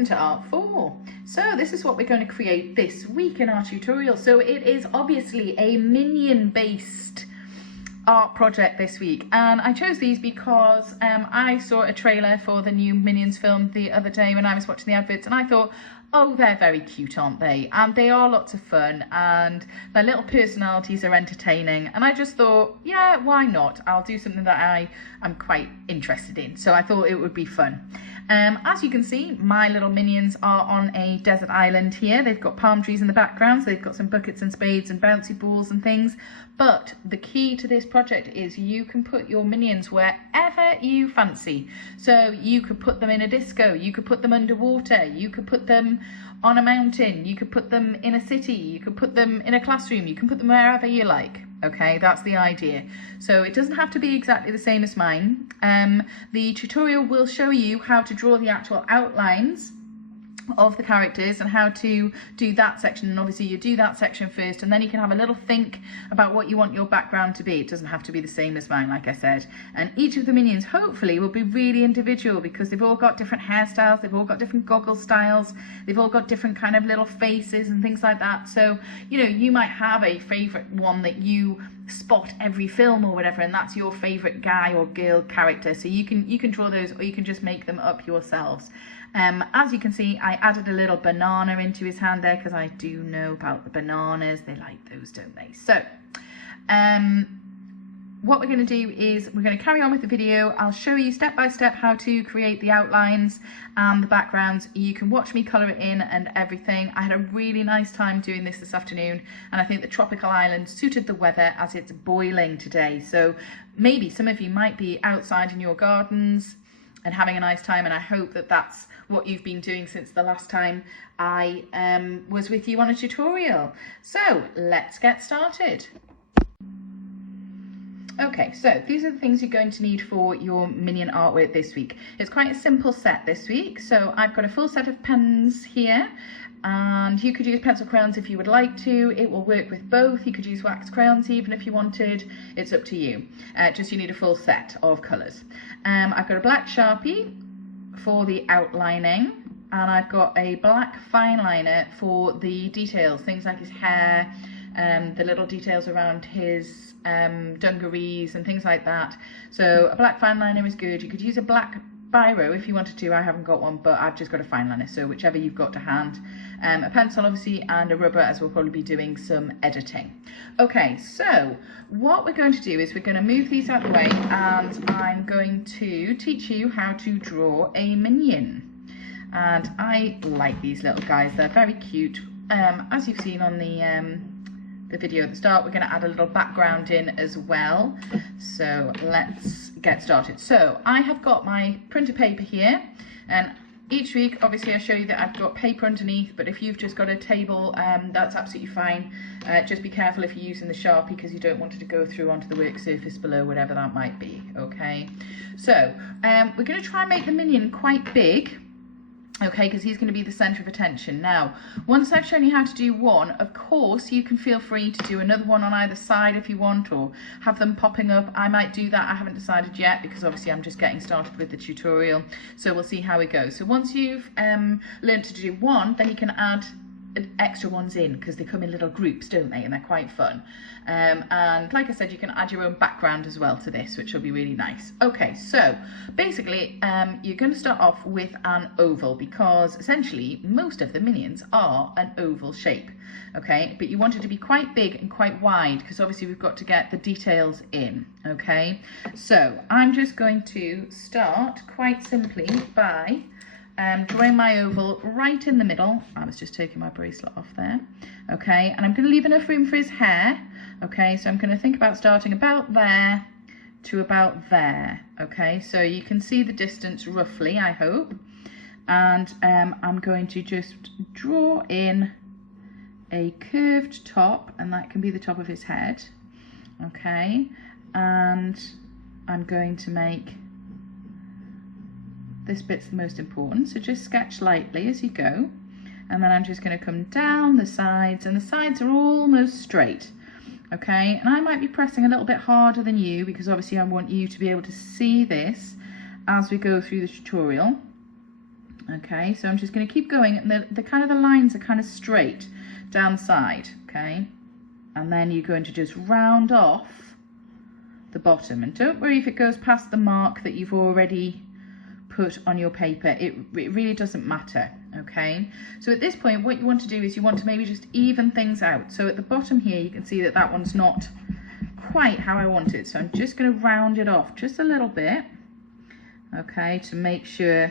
welcome to Art 4. So this is what we're going to create this week in our tutorial. So it is obviously a minion based art project this week, and I chose these because I saw a trailer for the new Minions film the other day when I was watching the adverts, and I thought, oh, they're very cute, aren't they? And they are lots of fun, and their little personalities are entertaining, and I just thought, yeah, why not? I'll do something that I am quite interested in, so I thought it would be fun. As you can see, my little minions are on a desert island here. They've got palm trees in the background, so they've got some buckets and spades and bouncy balls and things. But the key to this project is you can put your minions wherever you fancy. So you could put them in a disco, you could put them underwater, you could put them on a mountain, you could put them in a city, you could put them in a classroom, you can put them wherever you like. Okay, that's the idea. So it doesn't have to be exactly the same as mine. The tutorial will show you how to draw the actual outlines of the characters and how to do that section, and obviously you do that section first and then you can have a little think about what you want your background to be. It doesn't have to be the same as mine, like I said, and each of the minions hopefully will be really individual because they've all got different hairstyles, they've all got different goggle styles, they've all got different kind of little faces and things like that. So you know, you might have a favorite one that you spot every film or whatever, and that's your favorite guy or girl character, so you can draw those, or you can just make them up yourselves. As you can see, I added a little banana into his hand there because I do know about the bananas. They like those, don't they? So what we're going to do is we're going to carry on with the video. I'll show you step by step how to create the outlines and the backgrounds. You can watch me colour it in and everything. I had a really nice time doing this afternoon, and I think the tropical island suited the weather as it's boiling today. So maybe some of you might be outside in your gardens and having a nice time, and I hope that that's what you've been doing since the last time I was with you on a tutorial. So let's get started. Okay, so these are the things you're going to need for your minion artwork this week. It's quite a simple set this week. So I've got a full set of pens here, and you could use pencil crayons if you would like to. It will work with both. You could use wax crayons even if you wanted. It's up to you. Just you need a full set of colours. I've got a black Sharpie for the outlining, and I've got a black fine liner for the details, things like his hair, the little details around his dungarees and things like that. So a black fine liner is good. You could use a black biro if you wanted to. I haven't got one, but I've just got a fine liner, so whichever you've got to hand. A pencil obviously, and a rubber, as we'll probably be doing some editing. Okay, so what we're going to do is we're going to move these out of the way, and I'm going to teach you how to draw a minion. And I like these little guys, they're very cute. As you've seen on the video at the start, we're going to add a little background in as well. So let's get started. So I have got my printer paper here, and each week obviously I show you that I've got paper underneath, but if you've just got a table, that's absolutely fine. Just be careful if you're using the Sharpie because you don't want it to go through onto the work surface below, whatever that might be. Okay, so we're going to try and make the minion quite big. Okay, because he's going to be the centre of attention. Now, once I've shown you how to do one, of course, you can feel free to do another one on either side if you want, or have them popping up. I might do that. I haven't decided yet because obviously I'm just getting started with the tutorial. So we'll see how it goes. So once you've learned to do one, then you can add extra ones in because they come in little groups, don't they? And they're quite fun. And like I said, you can add your own background as well to this, which will be really nice. Okay, so basically you're going to start off with an oval because essentially most of the minions are an oval shape. Okay, but you want it to be quite big and quite wide because obviously we've got to get the details in. Okay, so I'm just going to start quite simply by drawing my oval right in the middle. I was just taking my bracelet off there. Okay, and I'm going to leave enough room for his hair. Okay, so I'm going to think about starting about there to about there. Okay, so you can see the distance roughly, I hope. And I'm going to just draw in a curved top, and that can be the top of his head. Okay, and I'm going to make this bit's the most important, so just sketch lightly as you go, and then I'm just going to come down the sides, and the sides are almost straight. Okay, and I might be pressing a little bit harder than you because obviously I want you to be able to see this as we go through the tutorial. Okay, so I'm just going to keep going, and the kind of the lines are kind of straight down the side, okay? And then you're going to just round off the bottom, and don't worry if it goes past the mark that you've already put on your paper. It really doesn't matter, okay? So at this point, what you want to do is you want to maybe just even things out. So at the bottom here, you can see that that one's not quite how I want it, so I'm just going to round it off just a little bit, okay, to make sure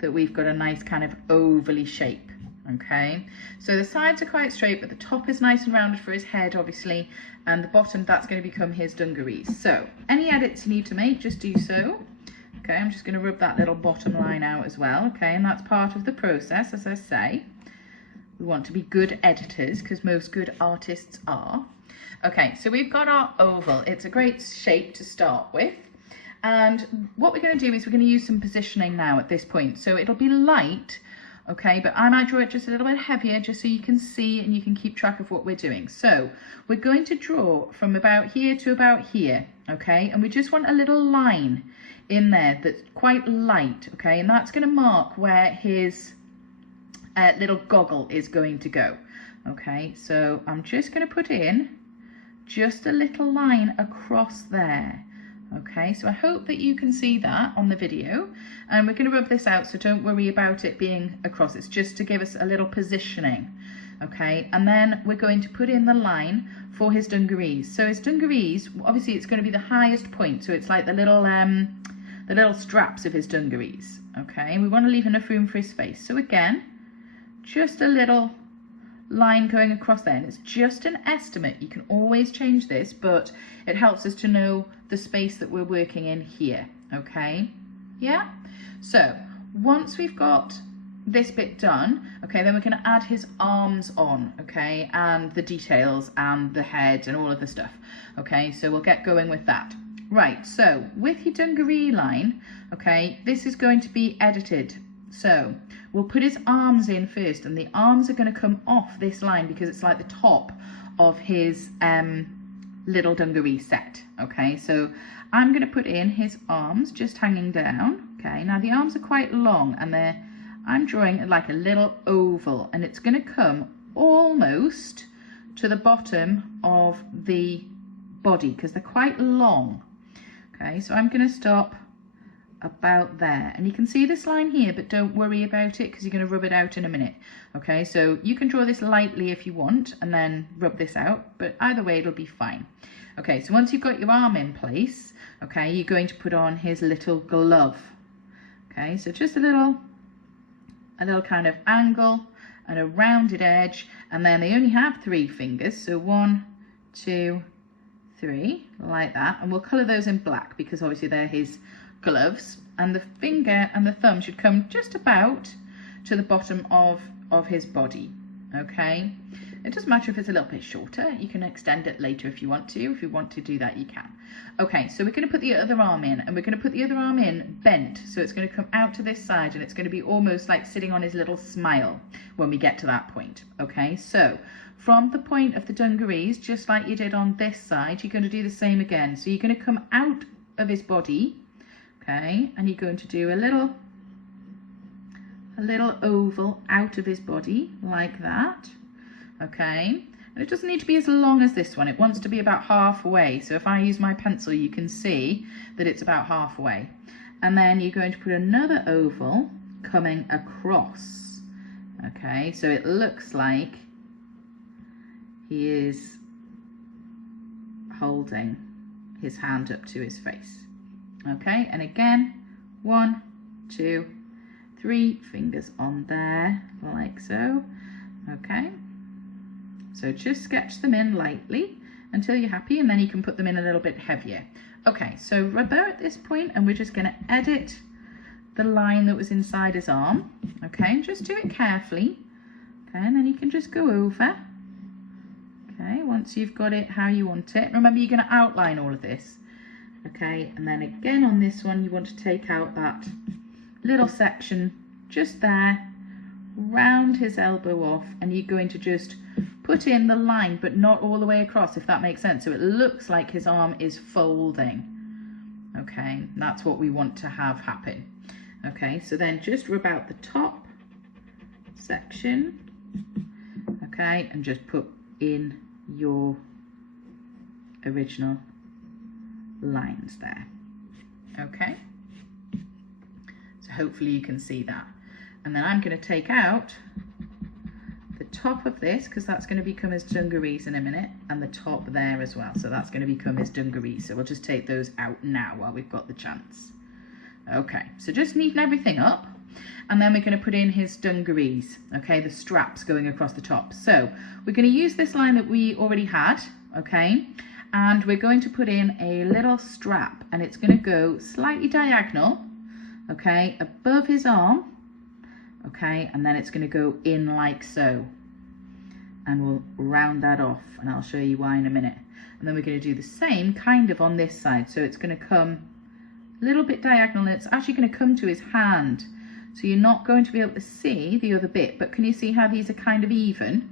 that we've got a nice kind of ovally shape. Okay, so the sides are quite straight, but the top is nice and rounded for his head, obviously, and the bottom, that's going to become his dungarees. So any edits you need to make, just do so. Okay, I'm just going to rub that little bottom line out as well. Okay, and that's part of the process, as I say. We want to be good editors, because most good artists are. Okay, so we've got our oval. It's a great shape to start with. And what we're going to do is we're going to use some positioning now at this point. So it'll be light, okay, but I might draw it just a little bit heavier just so you can see and you can keep track of what we're doing. So we're going to draw from about here to about here, okay, and we just want a little line in there that's quite light, okay, and that's going to mark where his little goggle is going to go. Okay, so I'm just going to put in just a little line across there. Okay, so I hope that you can see that on the video, and we're going to rub this out, so don't worry about it being across. It's just to give us a little positioning. Okay, and then we're going to put in the line for his dungarees. So his dungarees, obviously it's going to be the highest point, so it's like the little straps of his dungarees. Okay, we want to leave enough room for his face. So again, just a little line going across there, and it's just an estimate. You can always change this, but it helps us to know the space that we're working in here. Okay, yeah, so once we've got this bit done, okay, then we're going to add his arms on, okay, and the details and the head and all of the stuff. Okay, so we'll get going with that. Right, so with your dungaree line, okay, this is going to be edited. So we'll put his arms in first, and the arms are going to come off this line because it's like the top of his little dungaree set. Okay, so I'm going to put in his arms just hanging down. Okay, now the arms are quite long, and I'm drawing like a little oval, and it's going to come almost to the bottom of the body because they're quite long. Okay, so I'm going to stop about there, and you can see this line here, but don't worry about it because you're going to rub it out in a minute. Okay, so you can draw this lightly if you want and then rub this out, but either way it'll be fine. Okay, so once you've got your arm in place, okay, you're going to put on his little glove. Okay, so just a little kind of angle and a rounded edge, and then they only have 3 fingers, so 1, 2, 3, like that, and we'll colour those in black because obviously they're his gloves, and the finger and the thumb should come just about to the bottom of his body. Okay, it doesn't matter if it's a little bit shorter, you can extend it later if you want to do that, you can. Okay, so we're going to put the other arm in, and we're going to put the other arm in bent, so it's going to come out to this side, and it's going to be almost like sitting on his little smile when we get to that point. Okay, so from the point of the dungarees, just like you did on this side, you're going to do the same again. So you're going to come out of his body, okay, and you're going to do a little oval out of his body like that. Okay, and it doesn't need to be as long as this one, it wants to be about halfway. So if I use my pencil, you can see that it's about halfway. And then you're going to put another oval coming across. Okay, so it looks like he is holding his hand up to his face. Okay, and again, 1, 2, 3 fingers on there, like so. Okay, so just sketch them in lightly until you're happy, and then you can put them in a little bit heavier. Okay, so we're about at this point, and we're just going to edit the line that was inside his arm. Okay, and just do it carefully. Okay, and then you can just go over. Okay, once you've got it how you want it. Remember, you're going to outline all of this. Okay, and then again on this one, you want to take out that little section just there, round his elbow off, and you're going to just put in the line, but not all the way across, if that makes sense. So it looks like his arm is folding. Okay, that's what we want to have happen. Okay, so then just rub out the top section, okay, and just put in your original lines there. Okay, so hopefully you can see that. And then I'm going to take out the top of this, because that's going to become his dungarees in a minute, and the top there as well, so that's going to become his dungarees. So we'll just take those out now while we've got the chance. Okay, so just neaten everything up, and then we're going to put in his dungarees, okay, the straps going across the top. So we're going to use this line that we already had, okay, and we're going to put in a little strap, and it's going to go slightly diagonal, okay, above his arm, okay, and then it's going to go in like so, and we'll round that off, and I'll show you why in a minute. And then we're going to do the same kind of on this side, so it's going to come a little bit diagonal, and it's actually going to come to his hand, so you're not going to be able to see the other bit, but can you see how these are kind of even?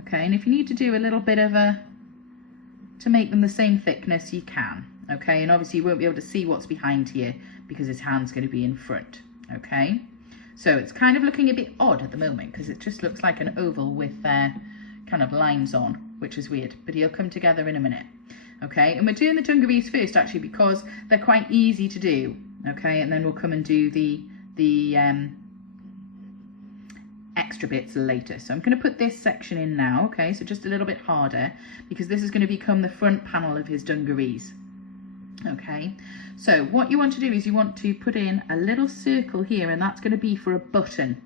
Okay, and if you need to do a little bit of to make them the same thickness, you can, okay, and obviously you won't be able to see what's behind here because his hand's going to be in front, okay. So it's kind of looking a bit odd at the moment because it just looks like an oval with kind of lines on, which is weird, but he'll come together in a minute. Okay, and we're doing the dungarees first actually because they're quite easy to do, okay, and then we'll come and do the extra bits later. So I'm going to put this section in now, okay, so just a little bit harder because this is going to become the front panel of his dungarees. Okay, so what you want to do is you want to put in a little circle here, and that's going to be for a button,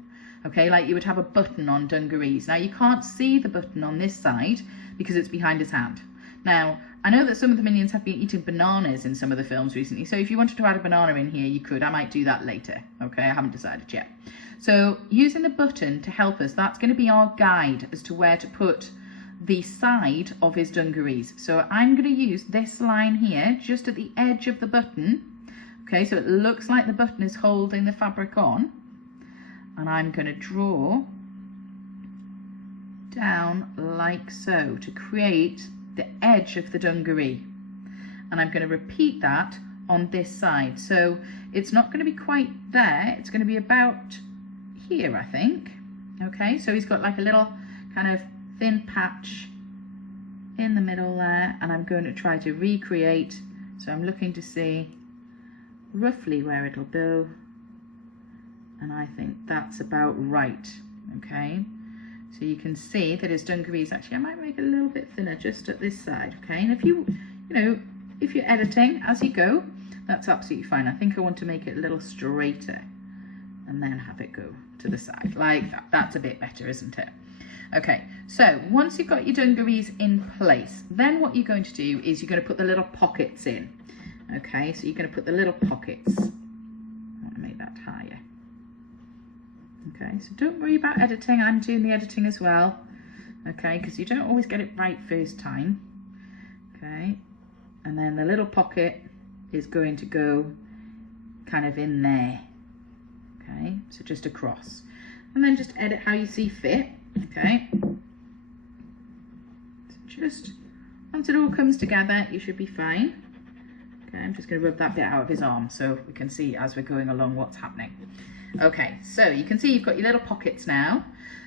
okay, like you would have a button on dungarees. Now you can't see the button on this side because it's behind his hand. Now I know that some of the minions have been eating bananas in some of the films recently, so if you wanted to add a banana in here you could. I might do that later, okay, I haven't decided yet. So using the button to help us, that's going to be our guide as to where to put the side of his dungarees. So I'm going to use this line here just at the edge of the button, okay, so it looks like the button is holding the fabric on, and I'm going to draw down like so to create the edge of the dungaree, and I'm going to repeat that on this side. So it's not going to be quite there, it's going to be about here, I think. Okay, so he's got like a little kind of thin patch in the middle there, and I'm going to try to recreate, so I'm looking to see roughly where it'll go, and I think that's about right. Okay, so you can see that his dungarees, actually I might make it a little bit thinner just at this side, okay, and if you know, if you're editing as you go, that's absolutely fine. I think I want to make it a little straighter and then have it go to the side like that. That's a bit better, isn't it? Okay, so once you've got your dungarees in place, then what you're going to do is you're going to put the little pockets in. Okay, so you're going to put the little pockets. I want to make that higher. Okay, so don't worry about editing, I'm doing the editing as well. Okay, because you don't always get it right first time. Okay, and then the little pocket is going to go kind of in there. Okay, so just across. And then just edit how you see fit. Okay, so just once it all comes together, you should be fine. Okay, I'm just going to rub that bit out of his arm so we can see as we're going along what's happening. Okay, so you can see you've got your little pockets now.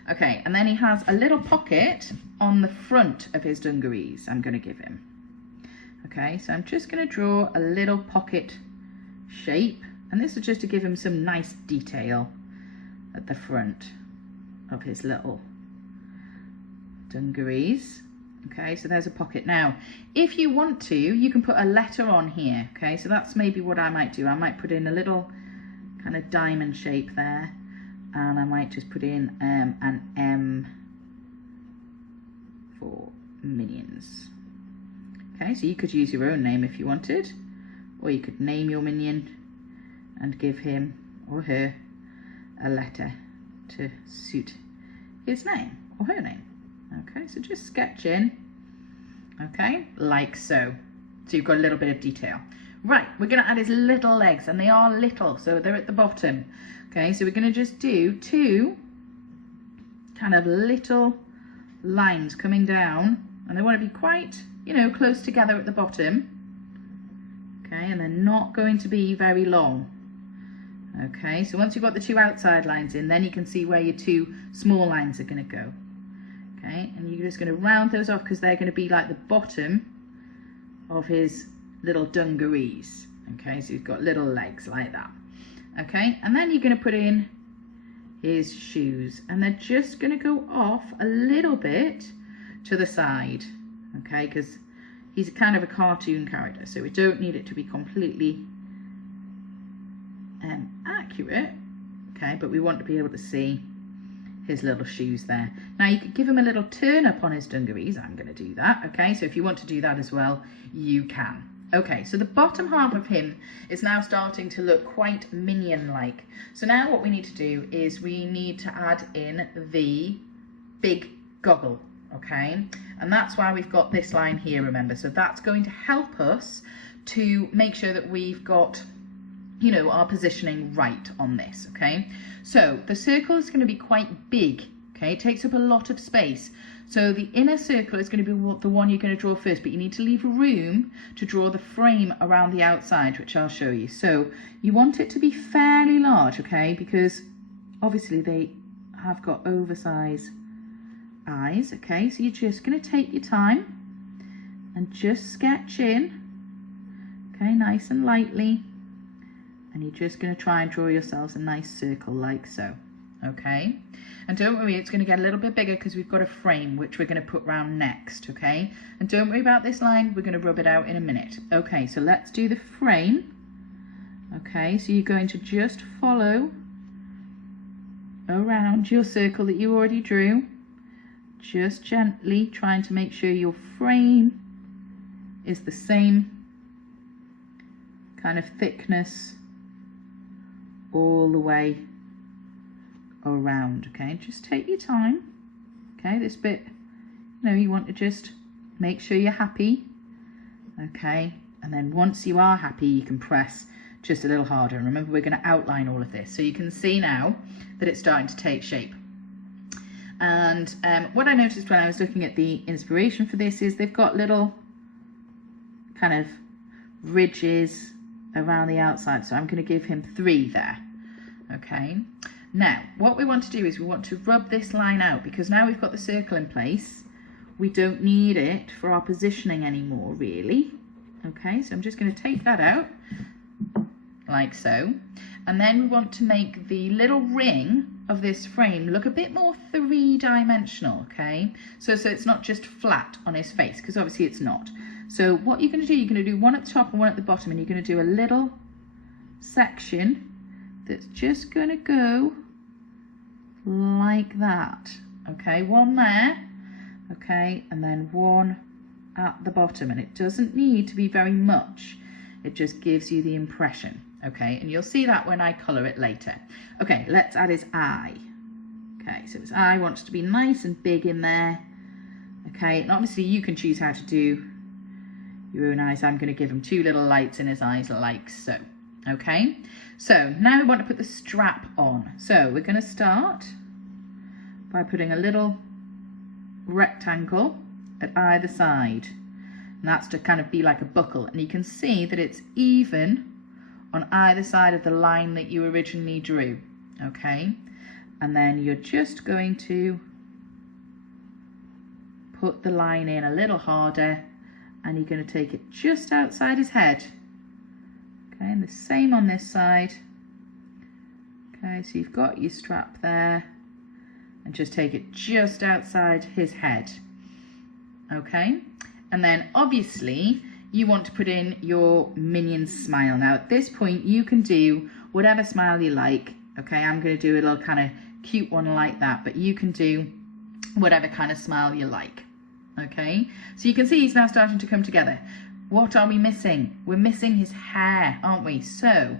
Okay, and then he has a little pocket on the front of his dungarees I'm going to give him. Okay, so I'm just going to draw a little pocket shape, and this is just to give him some nice detail at the front of his little dungarees. Okay, so there's a pocket. Now if you want to, you can put a letter on here. Okay, so that's maybe what I might do. I might put in a little kind of diamond shape there, and I might just put in an M for Minions. Okay, so you could use your own name if you wanted, or you could name your minion and give him or her a letter to suit his name or her name. Okay, so just sketch in, okay, like so. So you've got a little bit of detail. Right, we're going to add his little legs, and they are little, so they're at the bottom. Okay, so we're going to just do two kind of little lines coming down, and they want to be quite, you know, close together at the bottom. Okay, and they're not going to be very long. Okay, so once you've got the two outside lines in, then you can see where your two small lines are going to go. Okay, and you're just going to round those off because they're going to be like the bottom of his little dungarees. Okay, so he's got little legs like that. Okay, and then you're going to put in his shoes, and they're just going to go off a little bit to the side. Okay, because he's kind of a cartoon character, so we don't need it to be completely accurate. Okay, but we want to be able to see his little shoes there. Now you could give him a little turn up on his dungarees. I'm going to do that. Okay, so if you want to do that as well, you can. Okay, so the bottom half of him is now starting to look quite minion-like. So now what we need to do is we need to add in the big goggle, okay? And that's why we've got this line here, remember. So that's going to help us to make sure that we've got, you know, our positioning right on this, okay? So the circle is going to be quite big, okay? It takes up a lot of space. So the inner circle is going to be the one you're going to draw first, but you need to leave room to draw the frame around the outside, which I'll show you. So you want it to be fairly large, okay? Because obviously they have got oversized eyes, okay? So you're just going to take your time and just sketch in, okay, nice and lightly. And you're just going to try and draw yourselves a nice circle like so, okay? And don't worry, it's going to get a little bit bigger because we've got a frame which we're going to put round next, okay? And don't worry about this line, we're going to rub it out in a minute. Okay, so let's do the frame. Okay, so you're going to just follow around your circle that you already drew, just gently trying to make sure your frame is the same kind of thickness all the way around. Okay, just take your time. Okay, this bit, you know, you want to just make sure you're happy. Okay, and then once you are happy, you can press just a little harder. And remember, we're going to outline all of this, so you can see now that it's starting to take shape. And what I noticed when I was looking at the inspiration for this is they've got little kind of ridges around the outside, so I'm going to give him 3 there. Okay, now what we want to do is we want to rub this line out, because now we've got the circle in place, we don't need it for our positioning anymore really. Okay, so I'm just going to take that out like so, and then we want to make the little ring of this frame look a bit more 3-dimensional. Okay, so it's not just flat on his face, because obviously it's not. So what you're going to do, you're going to do one at the top and one at the bottom, and you're going to do a little section that's just going to go like that. Okay, one there, okay, and then one at the bottom, and it doesn't need to be very much, it just gives you the impression. Okay, and you'll see that when I colour it later. Okay, let's add his eye. Okay, so his eye wants to be nice and big in there. Okay, and obviously you can choose how to do your own eyes. I'm going to give him 2 little lights in his eyes like so. Okay, so now we want to put the strap on. So we're going to start by putting a little rectangle at either side, and that's to kind of be like a buckle, and you can see that it's even on either side of the line that you originally drew. Okay, and then you're just going to put the line in a little harder, and you're going to take it just outside his head. Okay, and the same on this side. Okay, so you've got your strap there, and just take it just outside his head. Okay, and then obviously you want to put in your minion smile. Now at this point you can do whatever smile you like. Okay, I'm going to do a little kind of cute one like that, but you can do whatever kind of smile you like. Okay, so you can see he's now starting to come together. What are we missing? We're missing his hair, aren't we? So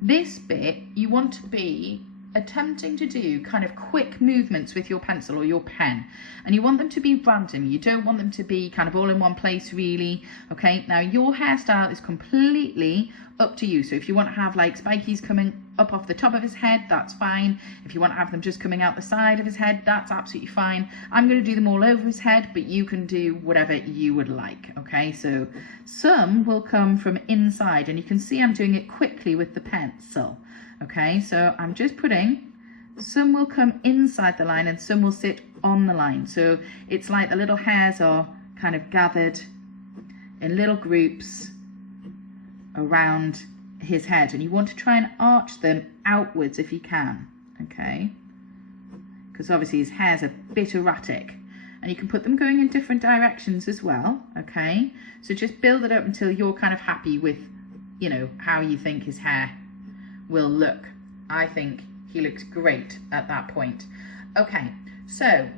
this bit you want to be attempting to do kind of quick movements with your pencil or your pen, and you want them to be random. You don't want them to be kind of all in one place really. Okay, now your hairstyle is completely up to you. So if you want to have like spikies coming up off the top of his head, that's fine. If you want to have them just coming out the side of his head, that's absolutely fine. I'm going to do them all over his head, but you can do whatever you would like. Okay, so some will come from inside, and you can see I'm doing it quickly with the pencil. Okay, so I'm just putting, some will come inside the line and some will sit on the line. So it's like the little hairs are kind of gathered in little groups around his head, and you want to try and arch them outwards if you can, okay? Because obviously his hair's a bit erratic, and you can put them going in different directions as well, okay? So just build it up until you're kind of happy with, you know, how you think his hair will look. I think he looks great at that point. Okay, so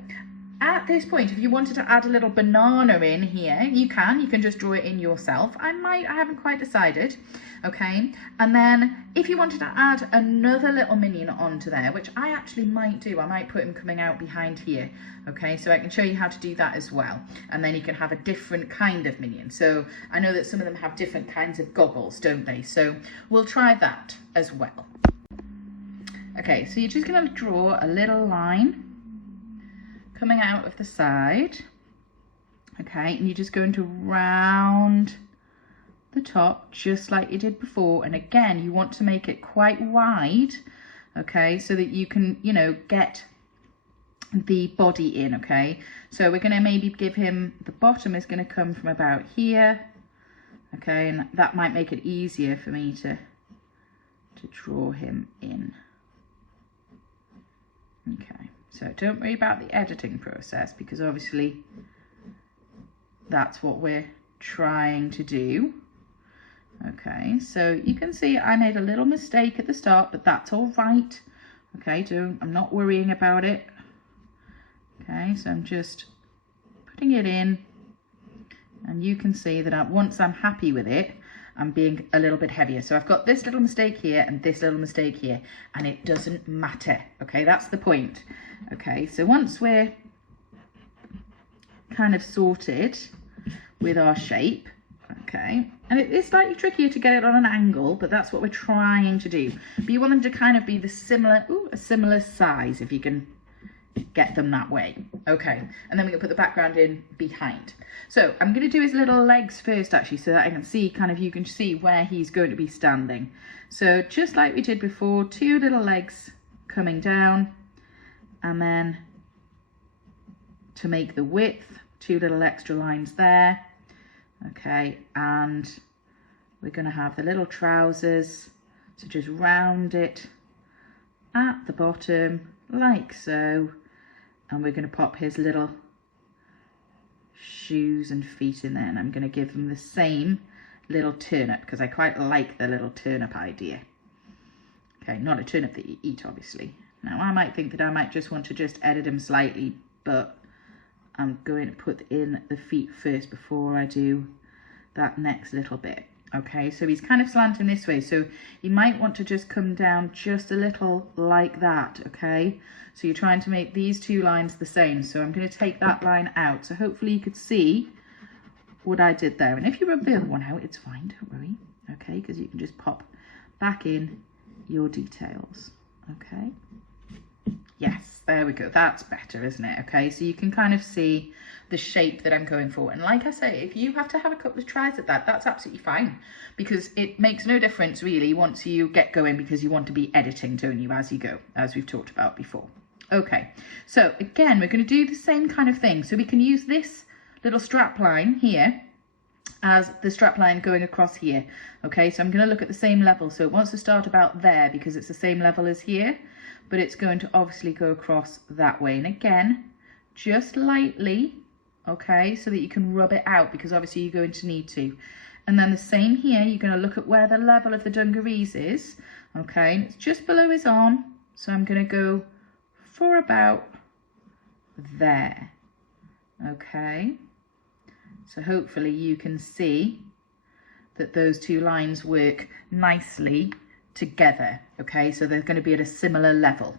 at this point, if you wanted to add a little banana in here, you can just draw it in yourself. I haven't quite decided, okay? And then if you wanted to add another little minion onto there, which I actually might do, I might put him coming out behind here, okay? So I can show you how to do that as well. And then you can have a different kind of minion. So I know that some of them have different kinds of goggles, don't they? So we'll try that as well. Okay, so you're just gonna draw a little line coming out of the side, okay, and you're just going to round the top just like you did before, and again you want to make it quite wide, okay, so that you can, you know, get the body in, okay. So we're going to maybe give him, the bottom is going to come from about here, okay, and that might make it easier for me to draw him in, okay. So don't worry about the editing process, because obviously that's what we're trying to do. Okay, so you can see I made a little mistake at the start, but that's all right. Okay, I'm not worrying about it. Okay, so I'm just putting it in, and you can see that once I'm happy with it, I'm being a little bit heavier. So I've got this little mistake here and this little mistake here, and it doesn't matter. Okay, that's the point. Okay, so once we're kind of sorted with our shape, okay, and it's slightly trickier to get it on an angle, but that's what we're trying to do. But you want them to kind of be a similar size if you can get them that way. Okay, and then we can put the background in behind. So I'm going to do his little legs first, actually, so that I can see, you can see where he's going to be standing. So just like we did before, 2 little legs coming down, and then to make the width, 2 little extra lines there. Okay, and we're going to have the little trousers, so just round it at the bottom like so, and we're going to pop his little shoes and feet in there, and I'm going to give them the same little turnip, because I quite like the little turnip idea. Okay, not a turnip that you eat, obviously. Now I might think that I might just want to just edit him slightly, but I'm going to put in the feet first before I do that next little bit. Okay, so he's kind of slanting this way, so you might want to just come down just a little like that, okay? So you're trying to make these 2 lines the same, so I'm going to take that line out, so hopefully you could see what I did there. And if you rub the other one out, it's fine, don't worry, okay? Because you can just pop back in your details, okay? Yes, there we go, that's better, isn't it? Okay, so you can kind of see the shape that I'm going for. And like I say, if you have to have a couple of tries at that, that's absolutely fine, because it makes no difference really once you get going, because you want to be editing, don't you, as you go, as we've talked about before. Okay, so again, we're going to do the same kind of thing. So we can use this little strap line here as the strap line going across here. Okay, so I'm going to look at the same level. So it wants to start about there because it's the same level as here, but it's going to obviously go across that way. And again, just lightly, okay, so that you can rub it out, because obviously you're going to need to. And then the same here, you're going to look at where the level of the dungarees is, okay, and it's just below his arm, so I'm going to go for about there, okay. So hopefully you can see that those 2 lines work nicely together, okay, so they're going to be at a similar level.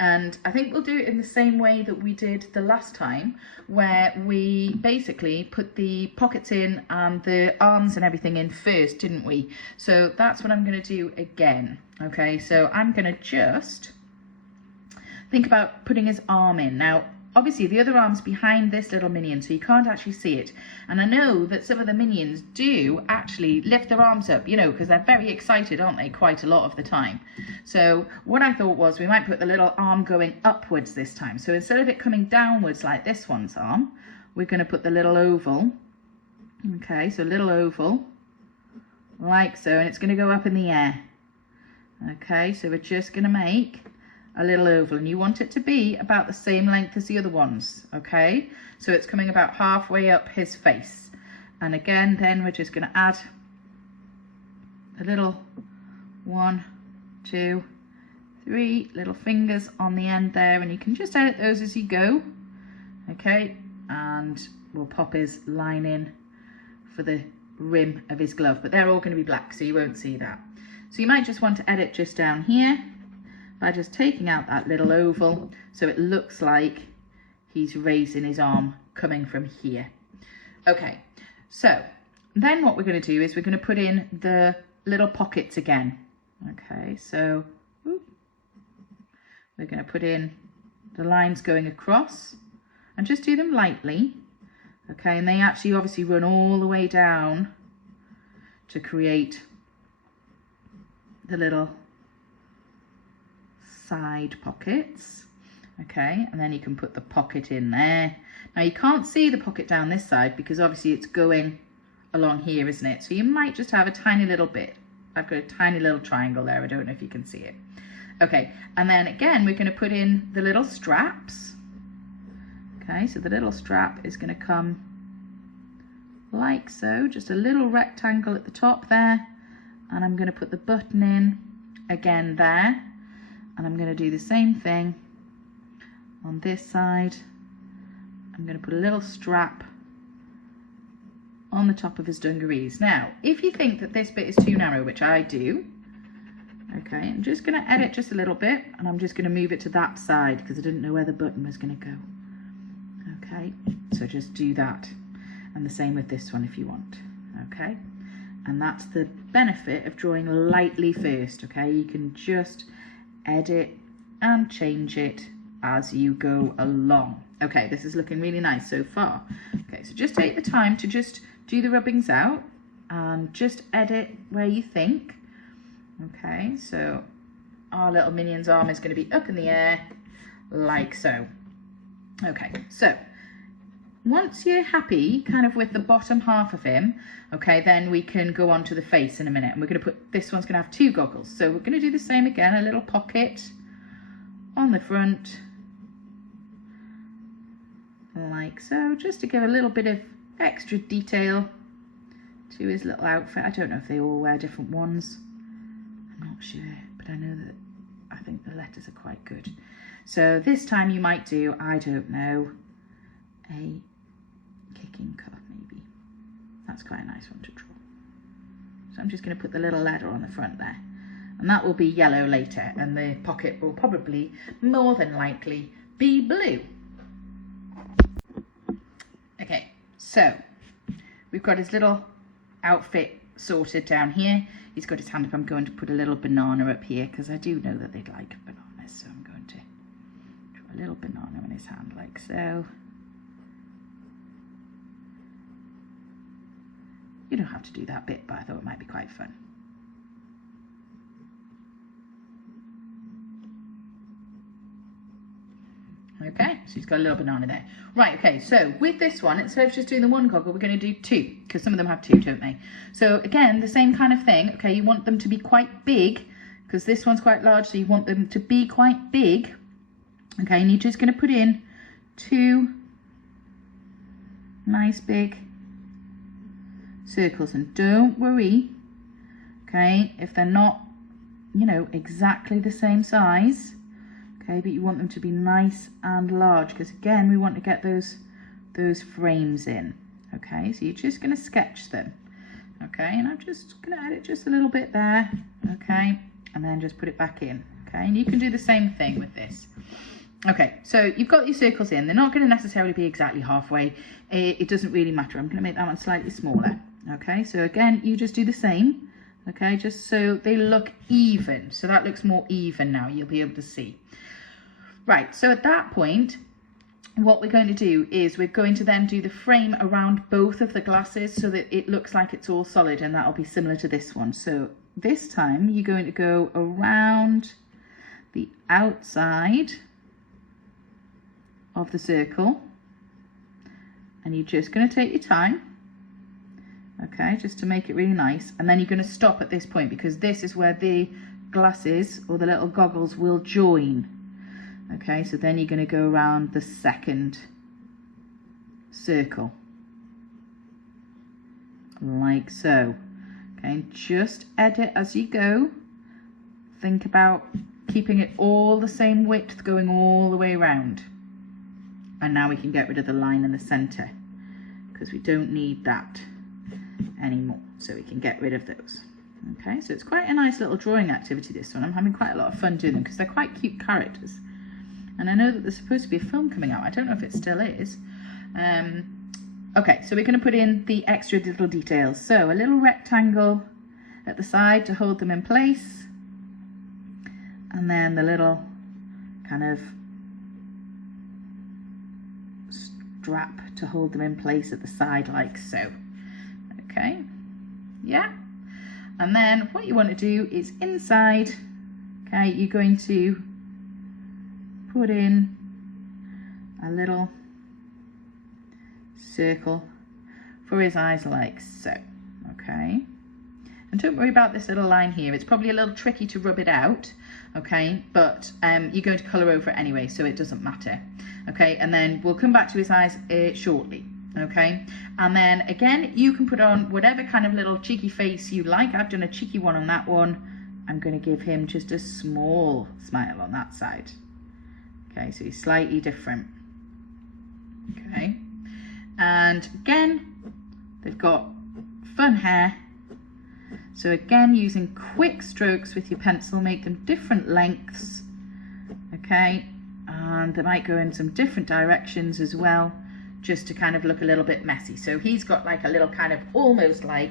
And I think we'll do it in the same way that we did the last time, where we basically put the pockets in and the arms and everything in first, didn't we? So that's what I'm going to do again, okay. So I'm going to just think about putting his arm in. Now obviously the other arm's behind this little minion, so you can't actually see it. And I know that some of the minions do actually lift their arms up, you know, because they're very excited, aren't they, quite a lot of the time. So what I thought was we might put the little arm going upwards this time. So instead of it coming downwards like this one's arm, we're going to put the little oval. Okay, so little oval, like so, and it's going to go up in the air. Okay, so we're just going to make a little oval, and you want it to be about the same length as the other ones. Okay, so it's coming about halfway up his face, and again then we're just going to add a little 1, 2, 3 little fingers on the end there, and you can just edit those as you go. Okay, and we'll pop his line in for the rim of his glove, but they're all going to be black, so you won't see that. So you might just want to edit just down here by just taking out that little oval so it looks like he's raising his arm coming from here. Okay, so then what we're going to do is we're going to put in the little pockets again. Okay, so we're going to put in the lines going across and just do them lightly. Okay, and they actually obviously run all the way down to create the little side pockets. Okay, and then you can put the pocket in there. Now you can't see the pocket down this side because obviously it's going along here, isn't it? So you might just have a tiny little bit. I've got a tiny little triangle there. I don't know if you can see it. Okay, and then again we're going to put in the little straps. Okay, so the little strap is going to come like so, just a little rectangle at the top there, and I'm going to put the button in again there, and I'm going to do the same thing on this side. I'm going to put a little strap on the top of his dungarees. Now, if you think that this bit is too narrow, which I do, okay, I'm just going to edit just a little bit, and I'm just going to move it to that side because I didn't know where the button was going to go. Okay, so just do that, and the same with this one if you want. Okay, and that's the benefit of drawing lightly first. Okay, you can just edit and change it as you go along. Okay, this is looking really nice so far. Okay, so just take the time to just do the rubbings out and just edit where you think. Okay, so our little minion's arm is going to be up in the air like so. Okay, so once you're happy kind of with the bottom half of him, okay, then we can go on to the face in a minute, and we're going to put, this one's going to have 2 goggles, so we're going to do the same again, a little pocket on the front like so, just to give a little bit of extra detail to his little outfit. I don't know if they all wear different ones, I'm not sure, but I know that I think the letters are quite good. So this time you might do, I don't know, a kicking cup maybe. That's quite a nice one to draw. So I'm just going to put the little letter on the front there, and that will be yellow later, and the pocket will probably, more than likely, be blue. Okay, so we've got his little outfit sorted down here. He's got his hand up. I'm going to put a little banana up here because I do know that they'd like bananas, so I'm going to draw a little banana in his hand like so. You don't have to do that bit, but I thought it might be quite fun. Okay, so he's got a little banana there. Right, okay, so with this one, instead of just doing the 1 goggle, we're going to do 2, because some of them have 2, don't they? So again, the same kind of thing. Okay, you want them to be quite big, because this one's quite large, so you want them to be quite big. Okay, and you're just going to put in 2 nice big circles, and don't worry, okay, if they're not, you know, exactly the same size. Okay, but you want them to be nice and large, because again we want to get those frames in. Okay, so you're just going to sketch them. Okay, and I'm just going to edit just a little bit there. Okay, and then just put it back in. Okay, and you can do the same thing with this. Okay, so you've got your circles in. They're not going to necessarily be exactly halfway. It doesn't really matter. I'm going to make that one slightly smaller. Okay, so again you just do the same. Okay, just so they look even. So that looks more even now. You'll be able to see. Right, so at that point, what we're going to do is we're going to then do the frame around both of the glasses so that it looks like it's all solid, and that'll be similar to this one. So this time you're going to go around the outside of the circle, and you're just going to take your time, okay, just to make it really nice, and then you're going to stop at this point because this is where the glasses or the little goggles will join. Okay, so then you're going to go around the second circle, like so. Okay, and just edit as you go. Think about keeping it all the same width going all the way around. And now we can get rid of the line in the center because we don't need that anymore. So we can get rid of those. Okay, so it's quite a nice little drawing activity, this one. I'm having quite a lot of fun doing them because they're quite cute characters. And I know that there's supposed to be a film coming out. I don't know if it still is. Okay, so we're going to put in the extra little details. So a little rectangle at the side to hold them in place. And then the little kind of strap to hold them in place at the side like so. Okay, yeah. And then what you want to do is inside, okay, you're going to put in a little circle for his eyes like so, okay? And don't worry about this little line here. It's probably a little tricky to rub it out, okay? But you're going to colour over it anyway, so it doesn't matter, okay? And then we'll come back to his eyes shortly, okay? And then again, you can put on whatever kind of little cheeky face you like. I've done a cheeky one on that one. I'm going to give him just a small smile on that side. Okay, so he's slightly different. Okay, and again, they've got fun hair. So again, using quick strokes with your pencil, make them different lengths. Okay, and they might go in some different directions as well, just to kind of look a little bit messy. So he's got like a little kind of almost like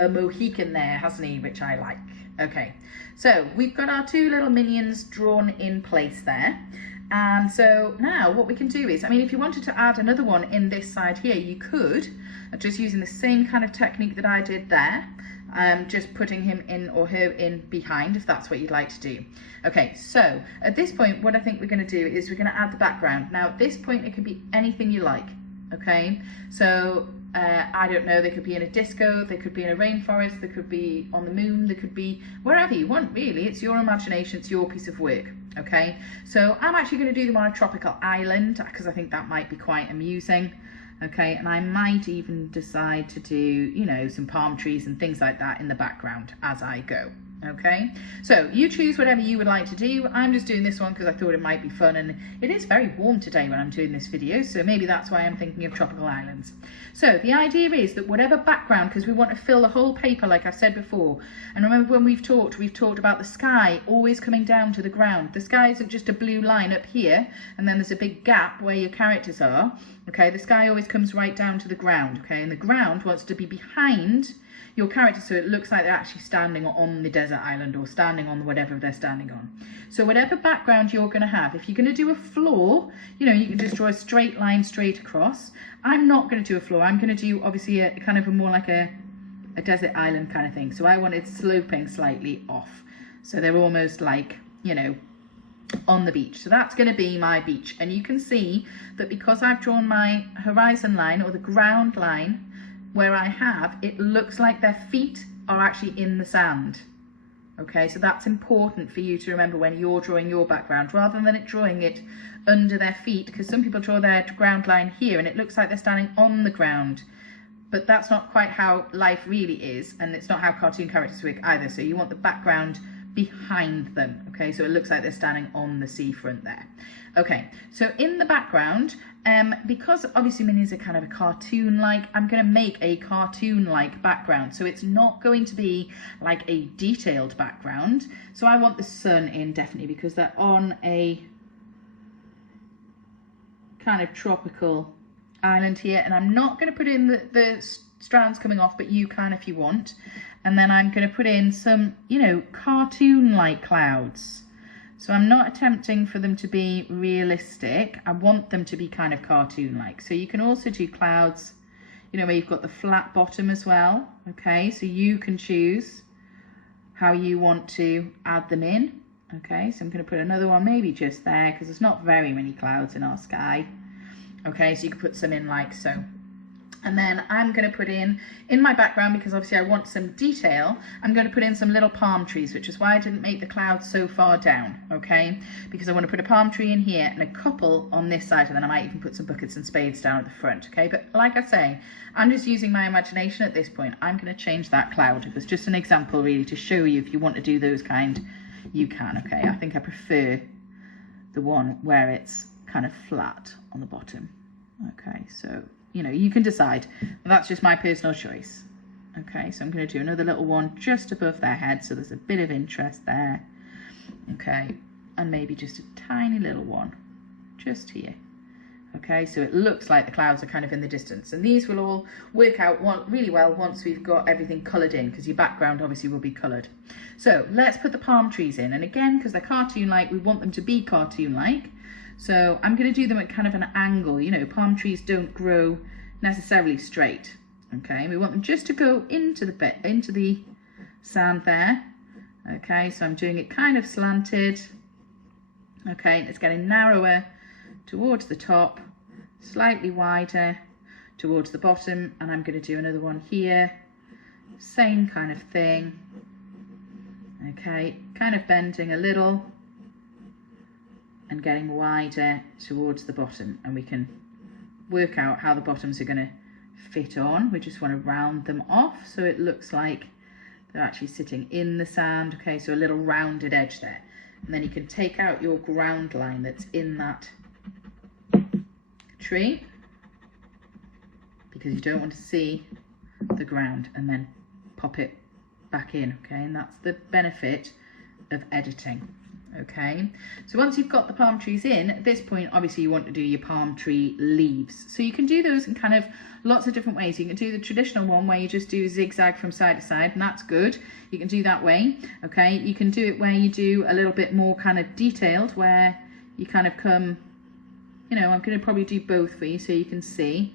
a Mohican there, hasn't he? Which I like. Okay, so we've got our two little minions drawn in place there. And so now what we can do is, I mean, if you wanted to add another one in this side here, you could, just using the same kind of technique that I did there, just putting him in or her in behind, if that's what you'd like to do. Okay, so at this point, what I think we're going to do is we're going to add the background. Now at this point, it can be anything you like, okay? So I don't know, they could be in a disco, they could be in a rainforest, they could be on the moon, they could be wherever you want, really. It's your imagination, it's your piece of work. Okay, so I'm actually going to do them on a tropical island because I think that might be quite amusing. Okay, and I might even decide to do, you know, some palm trees and things like that in the background as I go. Okay, so you choose whatever you would like to do. I'm just doing this one because I thought it might be fun, and it is very warm today when I'm doing this video, so maybe that's why I'm thinking of tropical islands. So the idea is that whatever background, because we want to fill the whole paper like I've said before, and remember when we've talked about the sky always coming down to the ground. The sky isn't just a blue line up here and then there's a big gap where your characters are. Okay, the sky always comes right down to the ground, okay, and the ground wants to be behind your character, so it looks like they're actually standing on the desert island or standing on whatever they're standing on. So whatever background you're going to have, if you're going to do a floor, you know, you can just draw a straight line straight across. I'm not going to do a floor. I'm going to do obviously a kind of a more like a desert island kind of thing. So I wanted sloping slightly off, so they're almost like, you know, on the beach. So that's going to be my beach, and you can see that because I've drawn my horizon line or the ground line where I have, it looks like their feet are actually in the sand. Okay, so that's important for you to remember when you're drawing your background, rather than it drawing it under their feet, because some people draw their ground line here and it looks like they're standing on the ground, but that's not quite how life really is, and it's not how cartoon characters work either. So you want the background behind them, okay, so it looks like they're standing on the seafront there. Okay, so in the background, because obviously Minions are kind of a cartoon-like, I'm going to make a cartoon-like background, so it's not going to be like a detailed background. So I want the sun in, definitely, because they're on a kind of tropical island here, and I'm not going to put in the strands coming off, but you can if you want. And then I'm going to put in some, you know, cartoon-like clouds. So I'm not attempting for them to be realistic. I want them to be kind of cartoon-like. So you can also do clouds, you know, where you've got the flat bottom as well. Okay, so you can choose how you want to add them in. Okay, so I'm going to put another one maybe just there because there's not very many clouds in our sky. Okay, so you can put some in like so. And then I'm going to put in my background, because obviously I want some detail, I'm going to put in some little palm trees, which is why I didn't make the clouds so far down, okay? Because I want to put a palm tree in here and a couple on this side, and then I might even put some buckets and spades down at the front, okay? But like I say, I'm just using my imagination at this point. I'm going to change that cloud. It was just an example really to show you if you want to do those kind, you can, okay? I think I prefer the one where it's kind of flat on the bottom, okay? So, you know, you can decide. That's just my personal choice. Okay, so I'm going to do another little one just above their head, so there's a bit of interest there. Okay, and maybe just a tiny little one just here. Okay, so it looks like the clouds are kind of in the distance, and these will all work out really well once we've got everything coloured in, because your background obviously will be coloured. So let's put the palm trees in, and again, because they're cartoon-like, we want them to be cartoon-like. So I'm going to do them at kind of an angle. You know, palm trees don't grow necessarily straight. Okay, we want them just to go into the sand there. Okay, so I'm doing it kind of slanted. Okay, it's getting narrower towards the top, slightly wider towards the bottom, and I'm going to do another one here. Same kind of thing. Okay, kind of bending a little and getting wider towards the bottom, and we can work out how the bottoms are going to fit on. We just want to round them off so it looks like they're actually sitting in the sand. Okay, so a little rounded edge there, and then you can take out your ground line that's in that tree, because you don't want to see the ground, and then pop it back in. Okay, and that's the benefit of editing. Okay, so once you've got the palm trees in, at this point obviously you want to do your palm tree leaves. So you can do those in kind of lots of different ways. You can do the traditional one where you just do zigzag from side to side, and that's good. You can do that way. Okay, you can do it where you do a little bit more kind of detailed, where you kind of come, you know, I'm going to probably do both for you so you can see.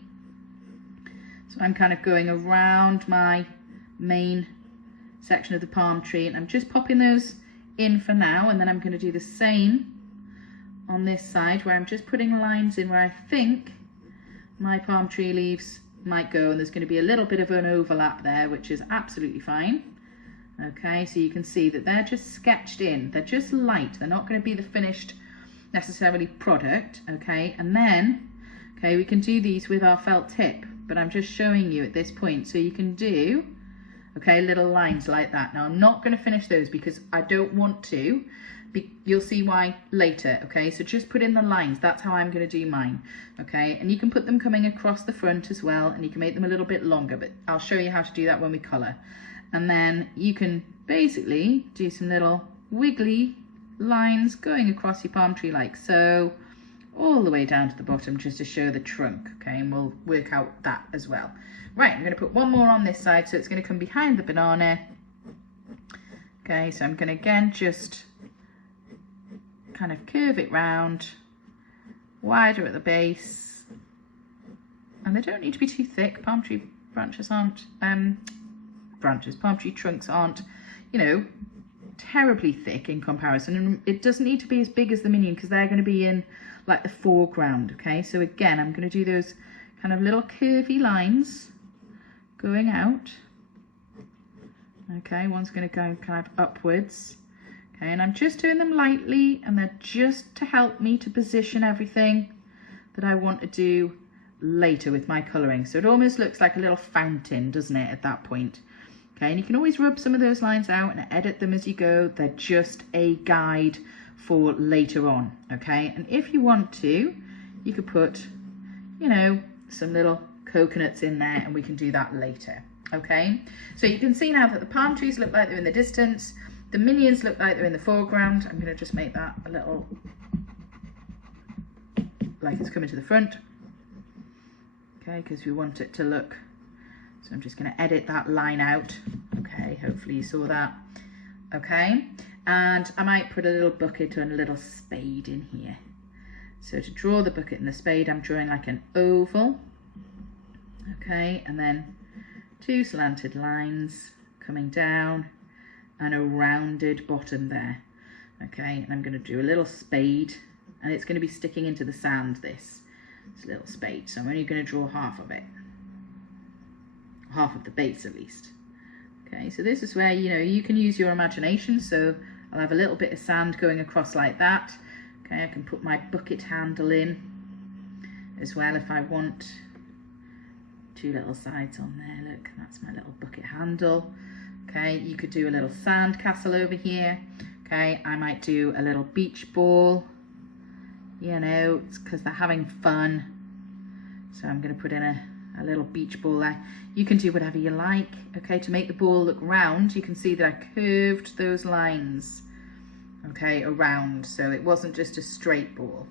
So I'm kind of going around my main section of the palm tree, and I'm just popping those in for now, and then I'm going to do the same on this side, where I'm just putting lines in where I think my palm tree leaves might go, and there's going to be a little bit of an overlap there, which is absolutely fine. Okay, so you can see that they're just sketched in, they're just light, they're not going to be the finished necessarily product. Okay, and then okay, we can do these with our felt tip, but I'm just showing you at this point, so you can do okay, little lines like that. Now I'm not going to finish those because I don't want to. You'll see why later. Okay, so just put in the lines. That's how I'm going to do mine. Okay, and you can put them coming across the front as well, and you can make them a little bit longer, but I'll show you how to do that when we colour. And then you can basically do some little wiggly lines going across your palm tree like so, all the way down to the bottom, just to show the trunk. Okay, and we'll work out that as well. Right, I'm going to put one more on this side, so it's going to come behind the banana. Okay, so I'm going to again just kind of curve it round, wider at the base, and they don't need to be too thick. Palm tree branches aren't, palm tree trunks aren't, you know, terribly thick in comparison, and it doesn't need to be as big as the minion because they're going to be in like the foreground. Okay, so again, I'm going to do those kind of little curvy lines going out. Okay, one's going to go kind of upwards. Okay, and I'm just doing them lightly, and they're just to help me to position everything that I want to do later with my colouring. So it almost looks like a little fountain, doesn't it, at that point? Okay, and you can always rub some of those lines out and edit them as you go. They're just a guide for later on. Okay, and if you want to, you could put, you know, some little coconuts in there, and we can do that later. Okay, so you can see now that the palm trees look like they're in the distance, the minions look like they're in the foreground. I'm going to just make that a little like it's coming to the front, okay, because we want it to look, so I'm just going to edit that line out. Okay, hopefully you saw that. Okay, And I might put a little bucket and a little spade in here. So to draw the bucket and the spade, I'm drawing like an oval. Okay, and then 2 slanted lines coming down and a rounded bottom there. Okay, and I'm going to do a little spade, and it's going to be sticking into the sand, this little spade. So I'm only going to draw half of it. Half of the base at least. Okay, so this is where, you know, you can use your imagination. So I'll have a little bit of sand going across like that. Okay, I can put my bucket handle in as well if I want. 2 little sides on there, look, that's my little bucket handle. Okay, you could do a little sand castle over here. Okay, I might do a little beach ball. You know, it's because they're having fun. So I'm going to put in a little beach ball there. You can do whatever you like. Okay, to make the ball look round, you can see that I curved those lines, okay, around, so it wasn't just a straight ball.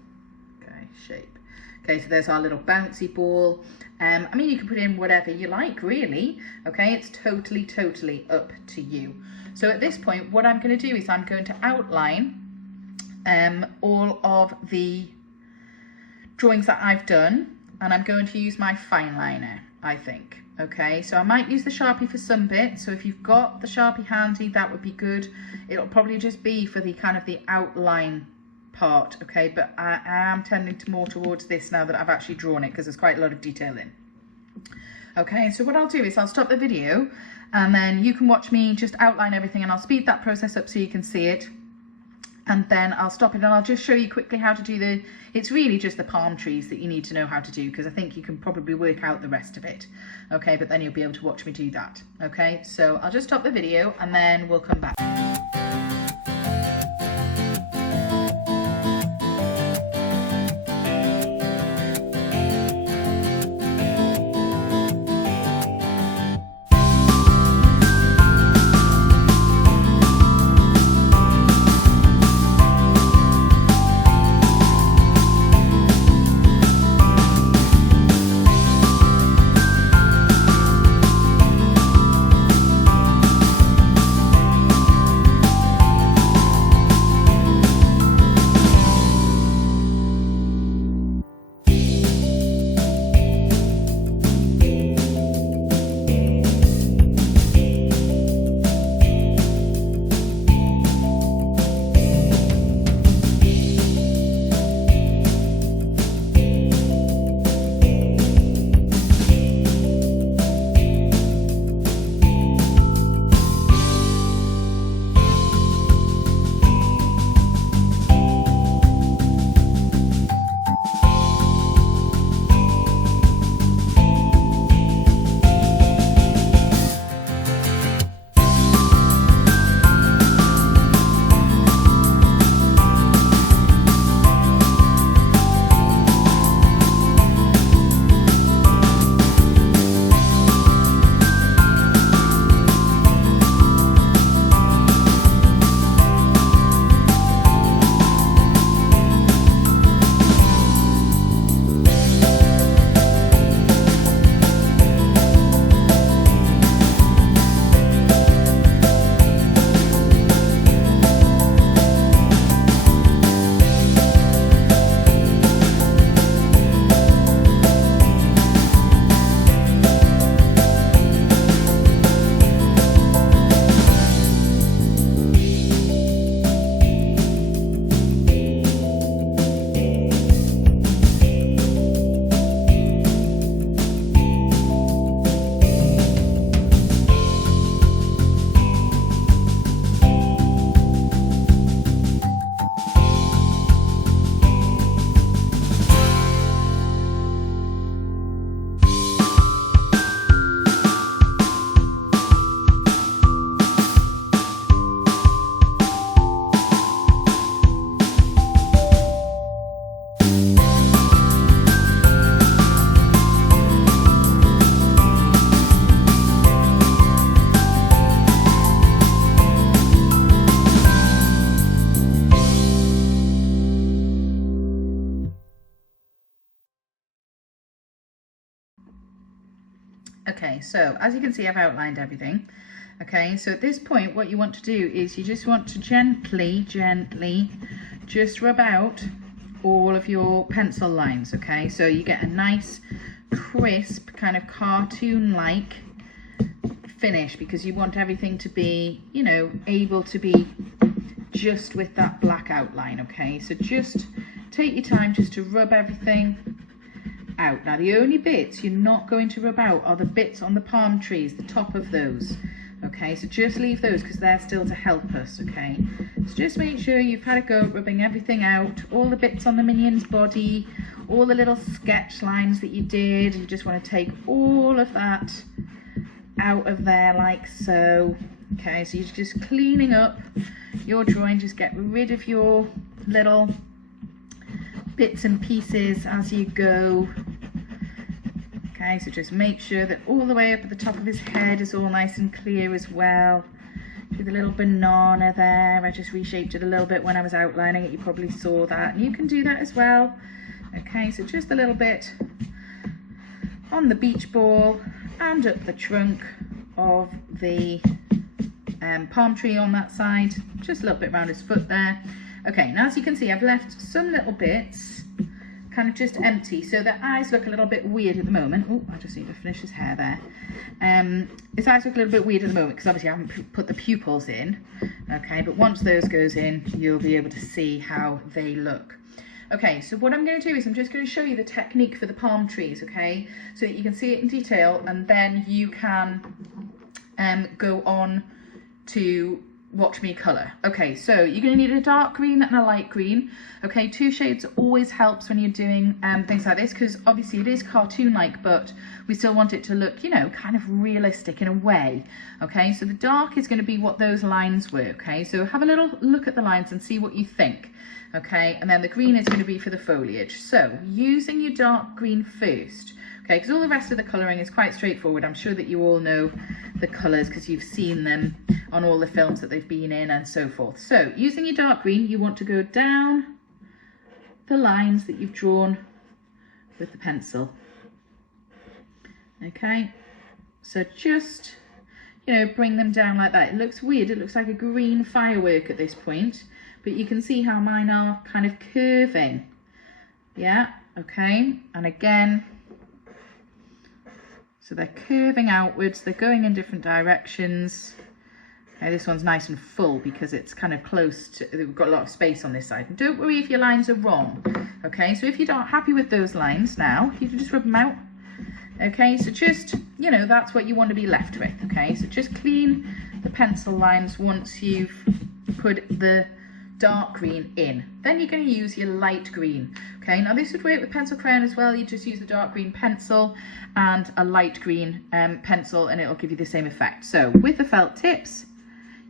Okay, shape. Okay, so there's our little bouncy ball. I mean, you can put in whatever you like, really. Okay, it's totally up to you. So at this point, what I'm going to do is I'm going to outline all of the drawings that I've done, and I'm going to use my fine liner, I think. Okay, so I might use the Sharpie for some bits, so if you've got the Sharpie handy, that would be good. It'll probably just be for the kind of the outline part, okay, but I am tending to more towards this now that I've actually drawn it, because there's quite a lot of detail in. Okay, so what I'll do is I'll stop the video, and then you can watch me just outline everything, and I'll speed that process up so you can see it. And then I'll stop it and I'll just show you quickly how to do it's really just the palm trees that you need to know how to do, because I think you can probably work out the rest of it. Okay, but then you'll be able to watch me do that. Okay, so I'll just stop the video and then we'll come back. Okay, so as you can see, I've outlined everything. Okay, so at this point, what you want to do is you just want to gently just rub out all of your pencil lines. Okay, so you get a nice, crisp, kind of cartoon-like finish, because you want everything to be, you know, able to be just with that black outline. Okay, so just take your time just to rub everything out. Now, the only bits you're not going to rub out are the bits on the palm trees, the top of those. Okay, so just leave those because they're still to help us. Okay, so just make sure you've had a go at rubbing everything out, all the bits on the minion's body, all the little sketch lines that you did. You just want to take all of that out of there like so. Okay, so you're just cleaning up your drawing, just get rid of your little bits and pieces as you go. Okay, so just make sure that all the way up at the top of his head is all nice and clear as well. Do the little banana there. I just reshaped it a little bit when I was outlining it. You probably saw that. And you can do that as well. Okay, so just a little bit on the beach ball and up the trunk of the palm tree on that side. Just a little bit around his foot there. Okay, now as you can see, I've left some little bits kind of just empty, so the eyes look a little bit weird at the moment. Oh, I just need to finish his hair there. His eyes look a little bit weird at the moment because obviously I haven't put the pupils in. Okay, but once those goes in, you'll be able to see how they look. Okay, so what I'm going to do is I'm just going to show you the technique for the palm trees, okay, so that you can see it in detail, and then you can go on to watch me colour. Okay, so you're going to need a dark green and a light green. Okay, 2 shades always helps when you're doing things like this, because obviously it is cartoon-like, but we still want it to look, you know, kind of realistic in a way. Okay, so the dark is going to be what those lines were. Okay, so have a little look at the lines and see what you think. Okay, and then the green is going to be for the foliage. So using your dark green first. Okay, because all the rest of the colouring is quite straightforward. I'm sure that you all know the colours because you've seen them on all the films that they've been in and so forth. So using your dark green, you want to go down the lines that you've drawn with the pencil. Okay, so just, you know, bring them down like that. It looks weird, it looks like a green firework at this point, but you can see how mine are kind of curving. Yeah, okay, and again, so they're curving outwards, they're going in different directions. Okay, this one's nice and full because it's kind of close to, we've got a lot of space on this side. And don't worry if your lines are wrong. Okay, so if you're not happy with those lines now, you can just rub them out. Okay, so just, you know, that's what you want to be left with. Okay, so just clean the pencil lines once you've put the dark green in. Then you're going to use your light green. Okay, now this would work with pencil crayon as well. You just use the dark green pencil and a light green pencil, and it'll give you the same effect. So with the felt tips,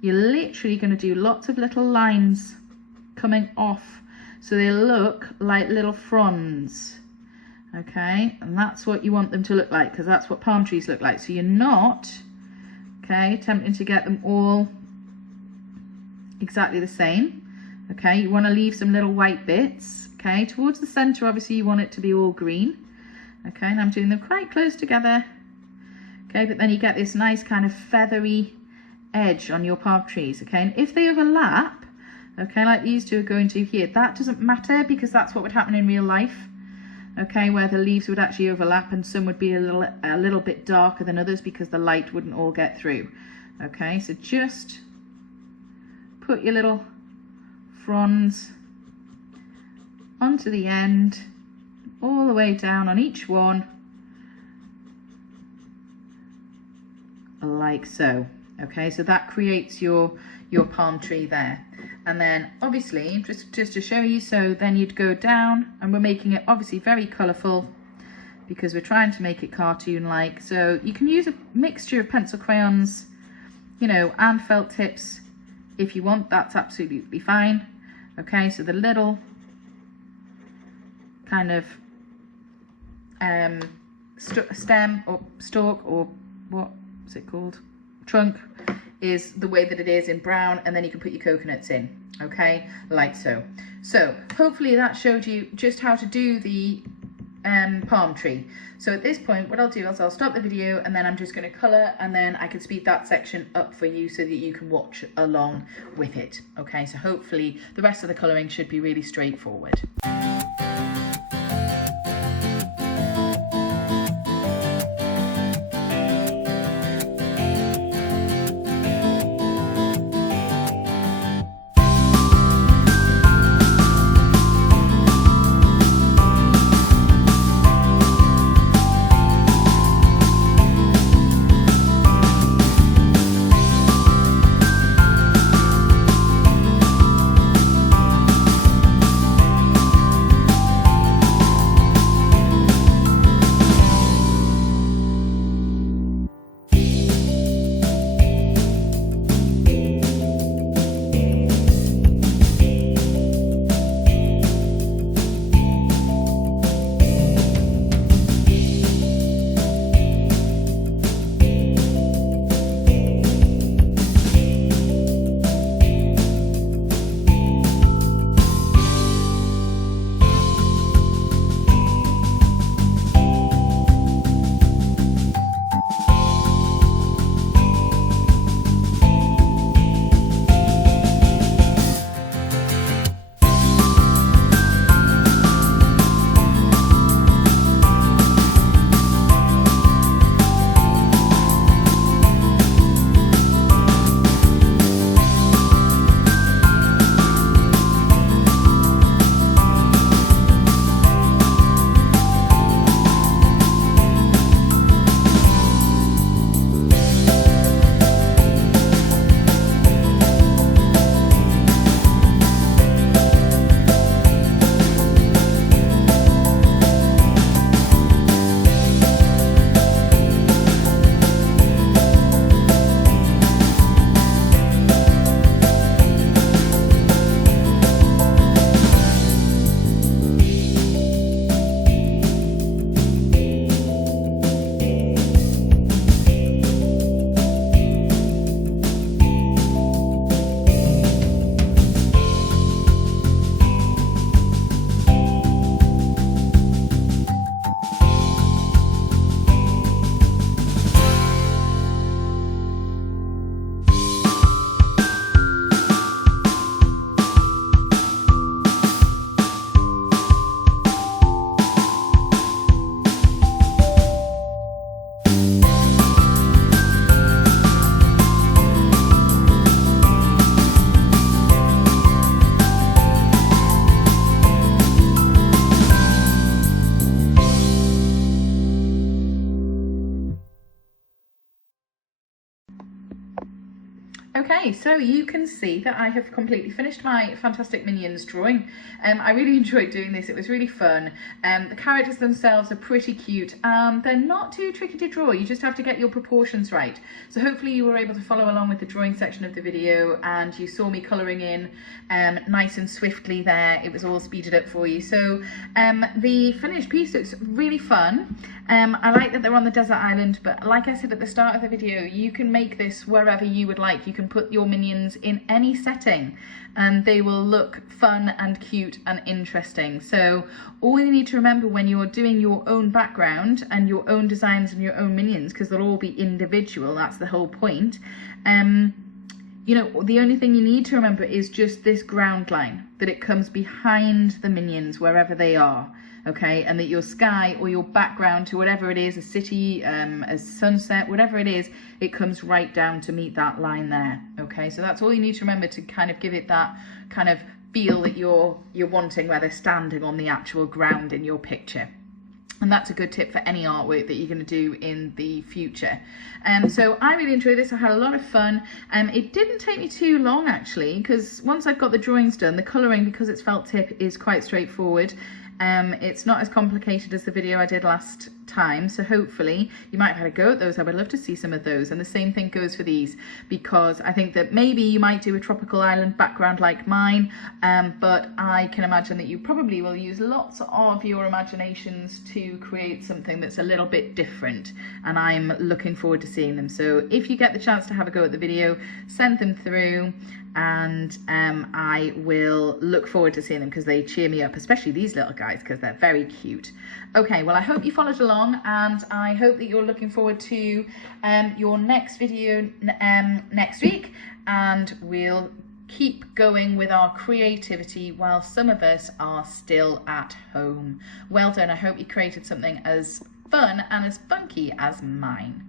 you're literally going to do lots of little lines coming off so they look like little fronds. Okay, and that's what you want them to look like, because that's what palm trees look like. So you're not, okay, attempting to get them all exactly the same. Okay, you want to leave some little white bits. Okay, towards the center, obviously you want it to be all green. Okay, and I'm doing them quite close together. Okay, but then you get this nice kind of feathery edge on your palm trees. Okay, and if they overlap, okay, like these two are going to here, that doesn't matter because that's what would happen in real life. Okay, where the leaves would actually overlap and some would be a little bit darker than others because the light wouldn't all get through. Okay, so just put your little fronds onto the end, all the way down on each one, like so. Okay, so that creates your palm tree there. And then obviously, just to show you, so then you'd go down, and we're making it obviously very colourful because we're trying to make it cartoon-like. So you can use a mixture of pencil crayons, you know, and felt tips if you want. That's absolutely fine. Okay, so the little kind of stem or stalk, or what's it called, trunk, is the way that it is in brown, and then you can put your coconuts in. Okay, like so. So hopefully that showed you just how to do the palm tree. So at this point, what I'll do is I'll stop the video and then I'm just going to colour, and then I can speed that section up for you so that you can watch along with it. Okay, so hopefully the rest of the colouring should be really straightforward. Okay, so you can see that I have completely finished my Fantastic Minions drawing. I really enjoyed doing this, it was really fun. The characters themselves are pretty cute and they're not too tricky to draw, you just have to get your proportions right. So hopefully you were able to follow along with the drawing section of the video and you saw me colouring in nice and swiftly there, it was all speeded up for you. So the finished piece looks really fun. I like that they're on the desert island, but like I said at the start of the video, you can make this wherever you would like. You can put your minions in any setting and they will look fun and cute and interesting. So all you need to remember when you're doing your own background and your own designs and your own minions, because they'll all be individual, that's the whole point, you know, the only thing you need to remember is just this ground line, that it comes behind the minions wherever they are, okay, and that your sky or your background to whatever it is, a city, a sunset, whatever it is, it comes right down to meet that line there, okay. So that's all you need to remember to kind of give it that kind of feel that you're wanting where they're standing on the actual ground in your picture. And that's a good tip for any artwork that you're going to do in the future. So I really enjoyed this, I had a lot of fun. It didn't take me too long actually, because once I've got the drawings done, the colouring, because it's felt tip, is quite straightforward. It's not as complicated as the video I did last time, so hopefully you might have had a go at those. I would love to see some of those, and the same thing goes for these, because I think that maybe you might do a tropical island background like mine, but I can imagine that you probably will use lots of your imaginations to create something that's a little bit different, and I'm looking forward to seeing them. So if you get the chance to have a go at the video, send them through, and I will look forward to seeing them because they cheer me up, especially these little guys because they're very cute. Okay, well, I hope you followed along, and I hope that you're looking forward to your next video next week, and we'll keep going with our creativity while some of us are still at home. Well done. I hope you created something as fun and as funky as mine.